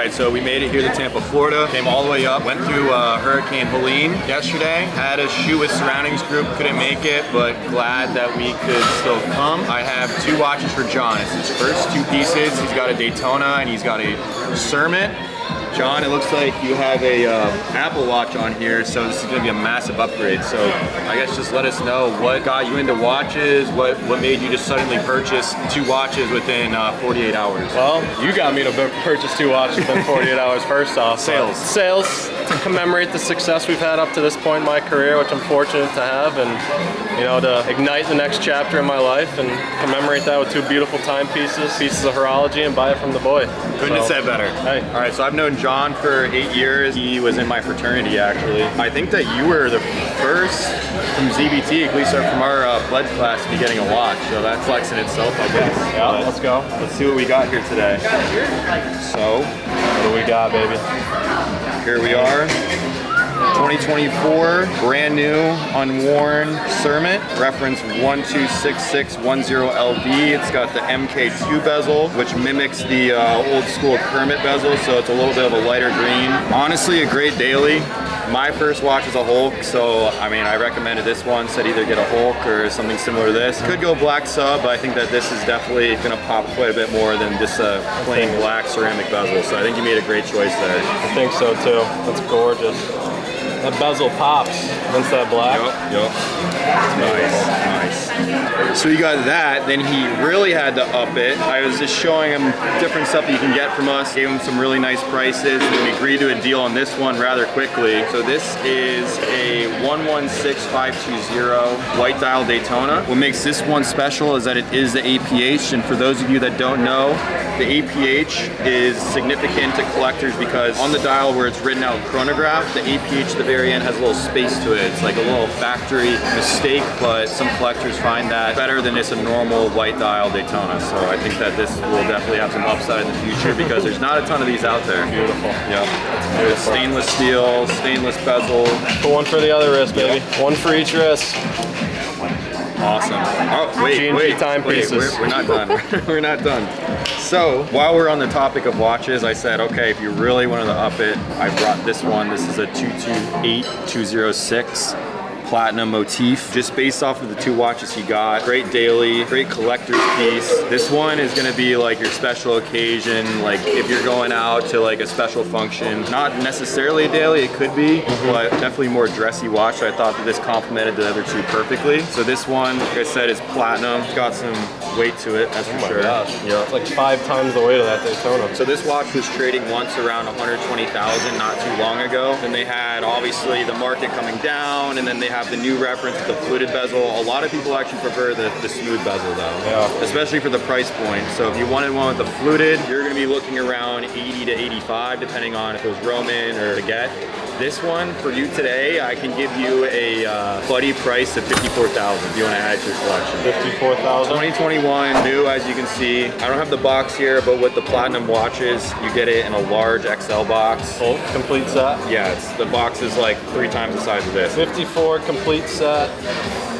right, so we made it here to Tampa, Florida. Came all the way up, went through Hurricane Helene yesterday. Had a shoot with Surroundings Group, couldn't make it, but glad that we could still come. I have 2 watches for John. It's his first 2 pieces. He's got a Daytona and he's got a Sermon. John, it looks like you have a Apple Watch on here, so this is going to be a massive upgrade. So I guess just let us know what got you into watches, what made you just suddenly purchase 2 watches within 48 hours. Well, you got me to purchase 2 watches within 48 hours first off. Sales. Sales to commemorate the success we've had up to this point in my career, which I'm fortunate to have, and you know, to ignite the next chapter in my life and commemorate that with 2 beautiful timepieces, pieces of horology, and buy it from the boy. Couldn't have said better. Hey. All right, so I've known John for 8 years. He was in my fraternity, actually. I think that you were the first from ZBT, at least from our pledge class, to be getting a watch. So that flexing itself, I guess. Yeah, let's go. Let's see what we got here today. So, what do we got, baby? Here we are. 2024, brand new, unworn Sermon, reference 126610LV. It's got the MK2 bezel, which mimics the old school Kermit bezel, so it's a little bit of a lighter green. Honestly, a great daily. My first watch is a Hulk, so I mean, I recommended this one, said either get a Hulk or something similar to this. Could go black sub, but I think that this is definitely gonna pop quite a bit more than just a plain black ceramic bezel, so I think you made a great choice there. I think so too. That's gorgeous. That bezel pops against that black. Yup. Nice. So you got that, then he really had to up it. I was just showing him different stuff that you can get from us, gave him some really nice prices, and we agreed to a deal on this one rather quickly. So this is a 116520 white dial Daytona. What makes this one special is that it is the APH, and for those of you that don't know, the APH is significant to collectors because on the dial where it's written out chronograph, the APH at the very end has a little space to it. It's like a little factory mistake, but some collectors find that better than just a normal white dial Daytona. So I think that this will definitely have some upside in the future because there's not a ton of these out there. Beautiful. Yep. There's stainless steel, stainless bezel. Put one for the other wrist, baby. Yep. One for each wrist. Awesome. Oh, wait. Timepieces. We're not done. We're not done. So, while we're on the topic of watches, I said, okay, if you really wanted to up it, I brought this one. This is a 228206 Platinum Motif, just based off of the 2 watches he got. Great daily, great collector's piece. This one is gonna be like your special occasion, like if you're going out to like a special function. Not necessarily a daily, it could be, but definitely more dressy watch. So I thought that this complemented the other 2 perfectly. So this one, like I said, is platinum. It's got some weight to it, that's for sure. Gosh. Yeah. It's like 5 times the weight of that Daytona. So this watch was trading once around 120,000 not too long ago. Then they had obviously the market coming down, and then they have the new reference with the fluted bezel. A lot of people actually prefer the smooth bezel though, especially for the price point. So if you wanted one with the fluted, you're gonna be looking around 80 to 85, depending on if it was Roman or Piguet. This one, for you today, I can give you a buddy price of $54,000 if you want to add to your collection. $54,000? 2021, new as you can see. I don't have the box here, but with the platinum watches, you get it in a large XL box. Full, complete set? Yeah, the box is like 3 times the size of this. 54, complete set.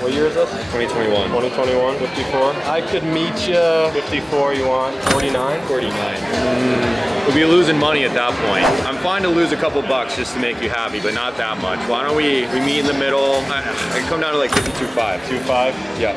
What year is this? 2021. 2021, 54. I could meet you. 54, you want 49? 49. We'll be losing money at that point. I'm fine to lose a couple bucks just to make you happy, but not that much. Why don't we meet in the middle? I can come down to like 52.5. 2.5? Yeah.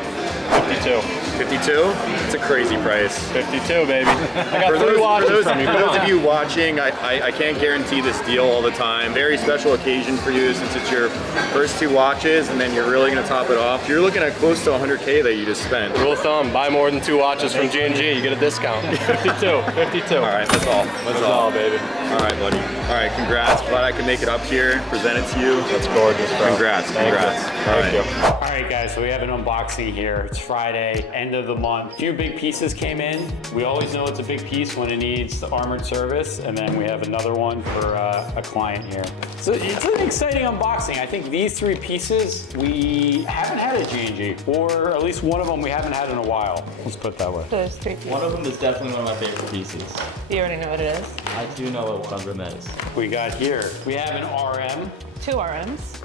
52. 52? It's a crazy price. 52, baby. I got 3 watches from you. For those of you watching, I can't guarantee this deal all the time. Very special occasion for you since it's your first 2 watches and then you're really gonna top it off. You're looking at close to 100K that you just spent. Rule of thumb, buy more than 2 watches from G&G, you get a discount. 52, 52. All right, that's all. That's all, baby. All right, buddy. All right, congrats. Glad I could make it up here, present it to you. That's gorgeous, bro. Congrats. Thank you. All right, guys, so we have an unboxing here. It's Friday, end of the month. A few big pieces came in. We always know it's a big piece when it needs the armored service, and then we have another one for a client here. So it's an exciting unboxing. I think these 3 pieces we haven't had at G&G, or at least one of them we haven't had in a while. Let's put it that way. Those 3 pieces. One of them is definitely one of my favorite pieces. You already know what it is. I do know what one of them is. We got here, we have an RM. 2 RMs.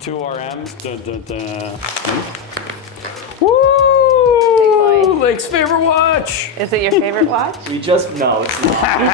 2 RMs. Dun, dun, dun. Big boy. Lake's favorite watch. Is it your favorite watch? We just, no, it's not. We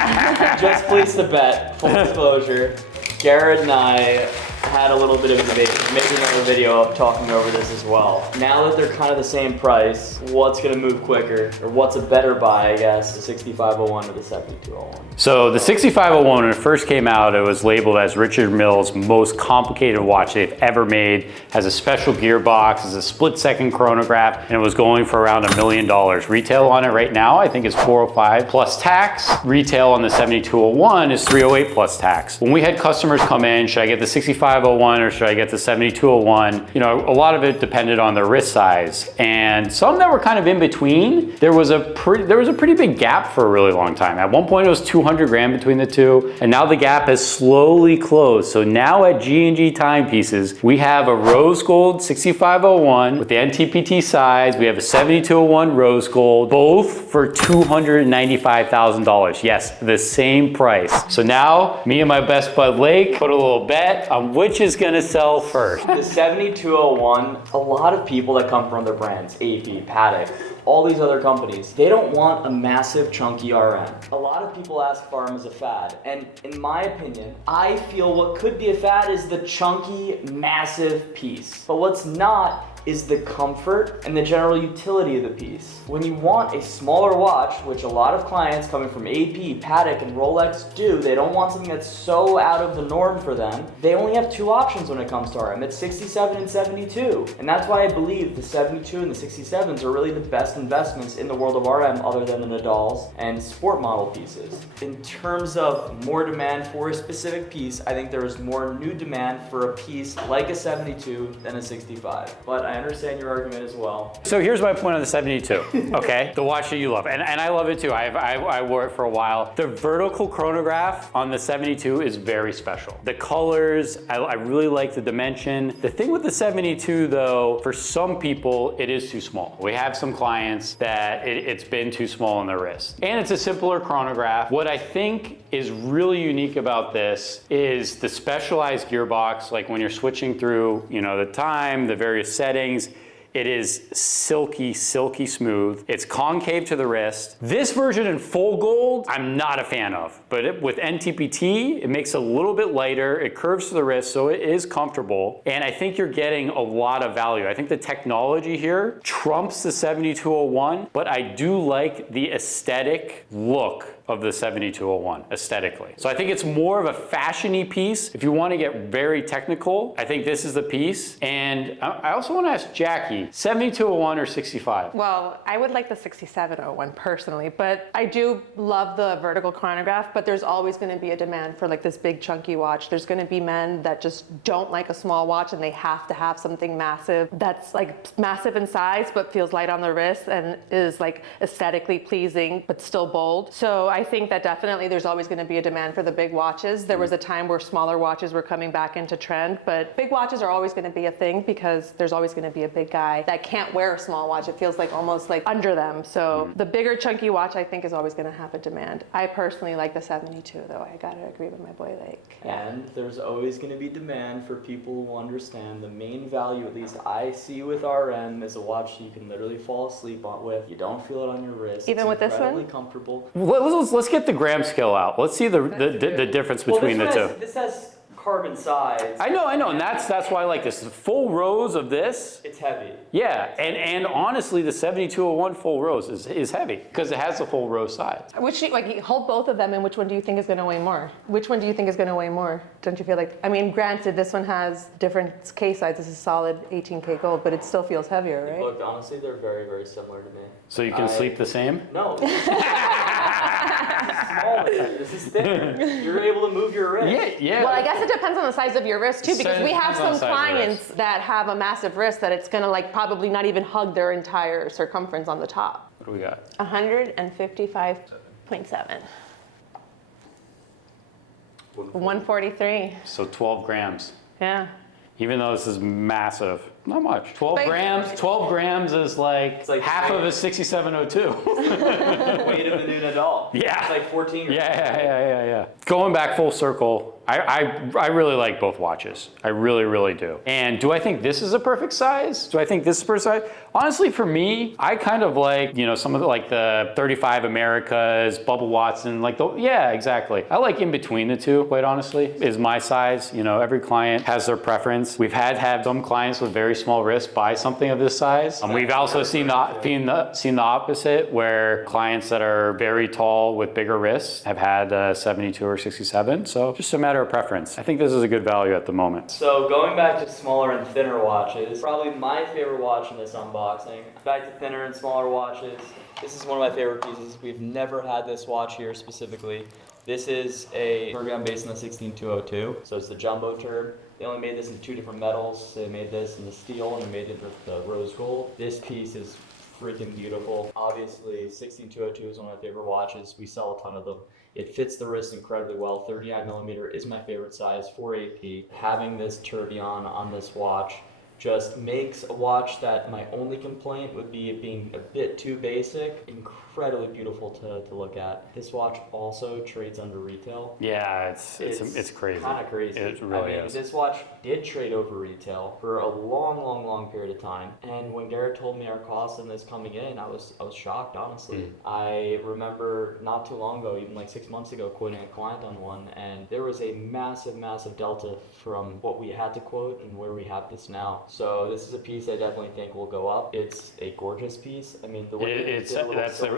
just placed a bet, full disclosure. Garrett and I had a little bit of a debate, making another video talking over this as well. Now that they're kind of the same price, what's gonna move quicker, or what's a better buy, I guess, the 6501 or the 7201? So the 6501, when it first came out, it was labeled as Richard Mille's most complicated watch they've ever made. Has a special gearbox, has a split-second chronograph, and it was going for around $1 million. Retail on it right now, I think, is $405 plus tax. Retail on the 7201 is $308 plus tax. When we had customers come in, should I get the 6501 or should I get the 7201? You know, a lot of it depended on their wrist size, and some that were kind of in between. There was a pretty big gap for a really long time. At one point, it was 200 grand between the two, and now the gap has slowly closed. So now at G&G Timepieces, we have a rose gold 6501 with the NTPT size. We have a 7201 rose gold, both for $295,000. Yes, the same price. So now, me and my best bud Lake put a little bet on which is gonna sell first. The 7201, a lot of people that come from other brands, AP, Patek, all these other companies, they don't want a massive chunky RM. A lot of people ask if RM is a fad, and in my opinion, I feel what could be a fad is the chunky, massive piece. But what's not is the comfort and the general utility of the piece. When you want a smaller watch, which a lot of clients coming from AP, Patek, and Rolex do, they don't want something that's so out of the norm for them. They only have two options when it comes to RM. It's 67 and 72. And that's why I believe the 72 and the 67s are really the best investments in the world of RM other than the Nadals and sport model pieces. In terms of more demand for a specific piece, I think there is more new demand for a piece like a 72 than a 65. But I understand your argument as well. So here's my point on the 72, okay? The watch that you love, and I love it too. I wore it for a while. The vertical chronograph on the 72 is very special. The colors, I really like the dimension. The thing with the 72 though, for some people, it is too small. We have some clients that it's been too small on their wrist. And it's a simpler chronograph. What I think is really unique about this is the specialized gearbox, like when you're switching through, you know, the time, the various settings. It is silky, silky smooth. It's concave to the wrist. This version in full gold, I'm not a fan of, but with NTPT, it makes it a little bit lighter. It curves to the wrist, so it is comfortable. And I think you're getting a lot of value. I think the technology here trumps the 7201, but I do like the aesthetic look of the 7201 aesthetically. So I think it's more of a fashion-y piece. If you want to get very technical, I think this is the piece. And I also want to ask Jackie, 7201 or 65? Well, I would like the 6701 personally, but I do love the vertical chronograph, but there's always going to be a demand for like this big chunky watch. There's going to be men that just don't like a small watch and they have to have something massive that's like massive in size but feels light on the wrist and is like aesthetically pleasing but still bold. So I think that definitely there's always going to be a demand for the big watches. There was a time where smaller watches were coming back into trend, but big watches are always going to be a thing because there's always going to be a big guy that can't wear a small watch. It feels like almost like under them. So the bigger chunky watch I think is always going to have a demand. I personally like the 72 though. I got to agree with my boy Lake. And there's always going to be demand for people who understand the main value, at least I see with RM, is a watch you can literally fall asleep on with. You don't feel it on your wrist. Even with this one? It's incredibly comfortable. Let's get the gram scale out. Let's see the difference between the two. This has carbon sides. I know, and that's why I like this. The full rose of this. It's heavy. Yeah, and honestly, the 7201 full rose is heavy because it has the full rose side. Which, like, you hold both of them, and which one do you think is going to weigh more? Which one do you think is going to weigh more? Don't you feel like, I mean, granted, this one has different case size. This is solid 18K gold, but it still feels heavier, right? Look, honestly, they're very, very similar to me. So you can sleep the same? No. This is smaller. This is thinner. You're able to move your wrist. Yeah. Well, I guess it depends on the size of your wrist too, because we have some Depends on the size of the clients that have a massive wrist that it's gonna like probably not even hug their entire circumference on the top. What do we got? 155.7. 143. So 12 grams. Yeah. Even though this is massive, not much. 12 But- grams. 12 grams is like, It's like half of a 6702. Weight of the new Nadal. Yeah. It's like 14. Yeah. Going back full circle, I really like both watches. I really, really do. And do I think this is a perfect size? Do I think this is a perfect size? Honestly, for me, I kind of like, some of the 35 Americas, Bubba Watson, yeah, exactly. I like in between the two, quite honestly, is my size. Every client has their preference. We've had some clients with very small wrists buy something of this size. We've also seen the opposite, where clients that are very tall with bigger wrists have had 72 or 67. So just a matter of preference. I think this is a good value at the moment. So going back to smaller and thinner watches, probably my favorite watch in this unboxing. Back to thinner and smaller watches. This is one of my favorite pieces. We've never had this watch here specifically. This is a tourbillon based on the 16202. So it's the jumbo turb. They only made this in 2 different metals. They made this in the steel and they made it with the rose gold. This piece is freaking beautiful. Obviously, 16202 is one of my favorite watches. We sell a ton of them. It fits the wrist incredibly well. 39 millimeter is my favorite size for AP. Having this tourbillon on this watch just makes a watch that my only complaint would be it being a bit too basic, incredibly beautiful to look at. This watch also trades under retail. Yeah, it's crazy. Kind of crazy. It really is. This watch did trade over retail for a long period of time. And when Garrett told me our cost on this coming in, I was shocked, honestly. I remember not too long ago, even like 6 months ago, quoting a client on one, and there was a massive delta from what we had to quote and where we have this now. So this is a piece I definitely think will go up. It's a gorgeous piece. I mean, the way that's the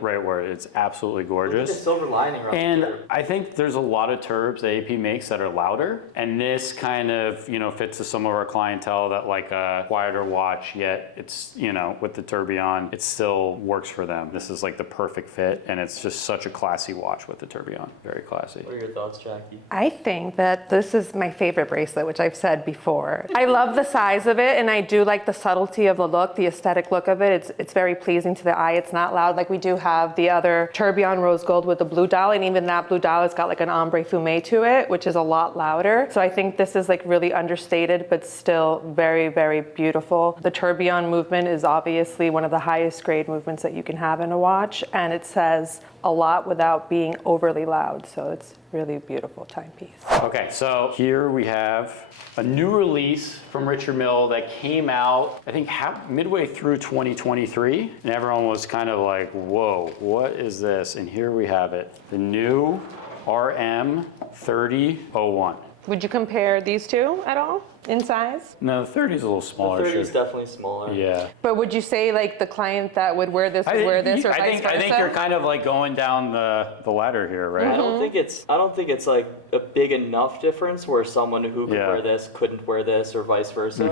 right word. It's absolutely gorgeous. Look at the silver lining right and there. I think there's a lot of turbs that AP makes that are louder, and this kind of fits to some of our clientele that like a quieter watch. Yet it's with the tourbillon, it still works for them. This is like the perfect fit, and it's just such a classy watch with the tourbillon. Very classy. What are your thoughts, Jackie? I think that this is my favorite bracelet, which I've said before. I love the size of it, and I do like the subtlety of the look, the aesthetic look of it. It's very pleasing to the eye. It's not loud. Like we do have the other tourbillon rose gold with the blue dial, and even that blue dial has got like an ombre fumé to it, which is a lot louder. So I think this is like really understated, but still very, very beautiful. The tourbillon movement is obviously one of the highest grade movements that you can have in a watch, and it says a lot without being overly loud. So it's really beautiful timepiece. Okay, so here we have a new release from Richard Mille that came out, I think midway through 2023, and everyone was kind of like, whoa, what is this? And here we have it, the new RM 3001. Would you compare these two at all in size? No, the 30 is a little smaller. The 30 is sure. definitely smaller. Yeah. But would you say like the client that would wear this would wear this, or vice versa? I think you're kind of like going down the ladder here, right? I don't think it's like a big enough difference where someone who could wear this couldn't wear this, or vice versa.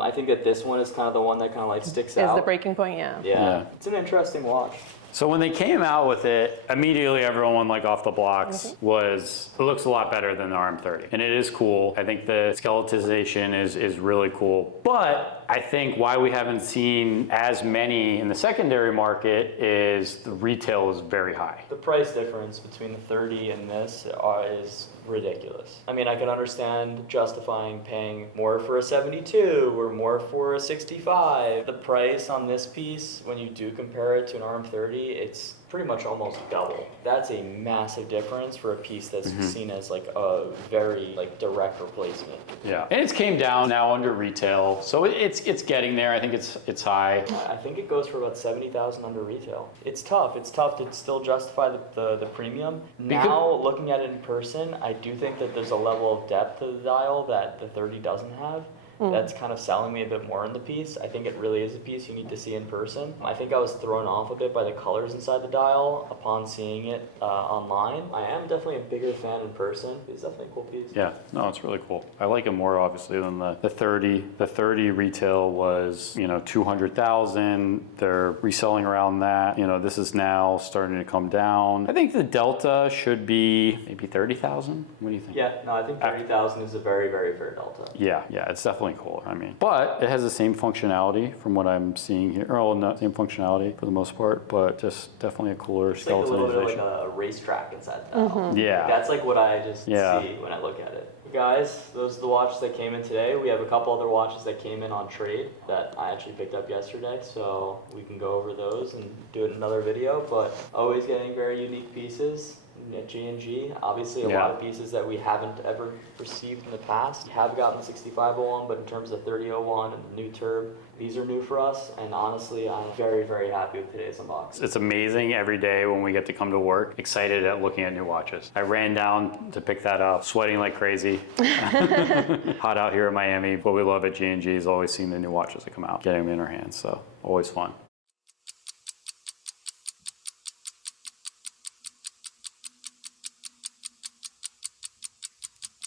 I think that this one is kind of the one that kind of like sticks out. Is the breaking point, yeah. Yeah. It's an interesting watch. So when they came out with it, immediately everyone like off the blocks was, it looks a lot better than the RM30. And it is cool. I think the skeletonization is really cool. But I think why we haven't seen as many in the secondary market is the retail is very high. The price difference between the 30 and this is ridiculous. I mean, I can understand justifying paying more for a 72 or more for a 65. The price on this piece, when you do compare it to an RM30, it's pretty much almost double. That's a massive difference for a piece that's seen as like a very like direct replacement. Yeah, and it's came down now under retail, so it's getting there. I think it's high. I think it goes for about 70,000 under retail. It's tough. It's tough to still justify the premium. Now, looking at it in person, I do think that there's a level of depth to the dial that the 30 doesn't have. That's kind of selling me a bit more in the piece. I think it really is a piece you need to see in person. I think I was thrown off a bit by the colors inside the dial upon seeing it online. I am definitely a bigger fan in person. It's definitely a cool piece. Yeah, no, it's really cool. I like it more obviously than the 30. The 30 retail was 200,000. They're reselling around that. This is now starting to come down. I think the delta should be maybe 30,000. What do you think? Yeah, no, I think 30,000 is a very, very fair delta. Yeah, it's definitely cooler. I mean, but it has the same functionality from what I'm seeing here. Oh, not same functionality for the most part, but just definitely a cooler skeletonization. Like a little bit like a racetrack inside the dial. Yeah. That's like what I just see when I look at it. Guys, those are the watches that came in today. We have a couple other watches that came in on trade that I actually picked up yesterday, so we can go over those and do it in another video, but always getting very unique pieces. at G&G. Obviously, a lot of pieces that we haven't ever received in the past. We have gotten the 6501, but in terms of 3001 and the new Turb, these are new for us, and honestly, I'm very, very happy with today's unboxing. It's amazing every day when we get to come to work, excited at looking at new watches. I ran down to pick that up, sweating like crazy. Hot out here in Miami. What we love at G&G is always seeing the new watches that come out, getting them in our hands, so always fun.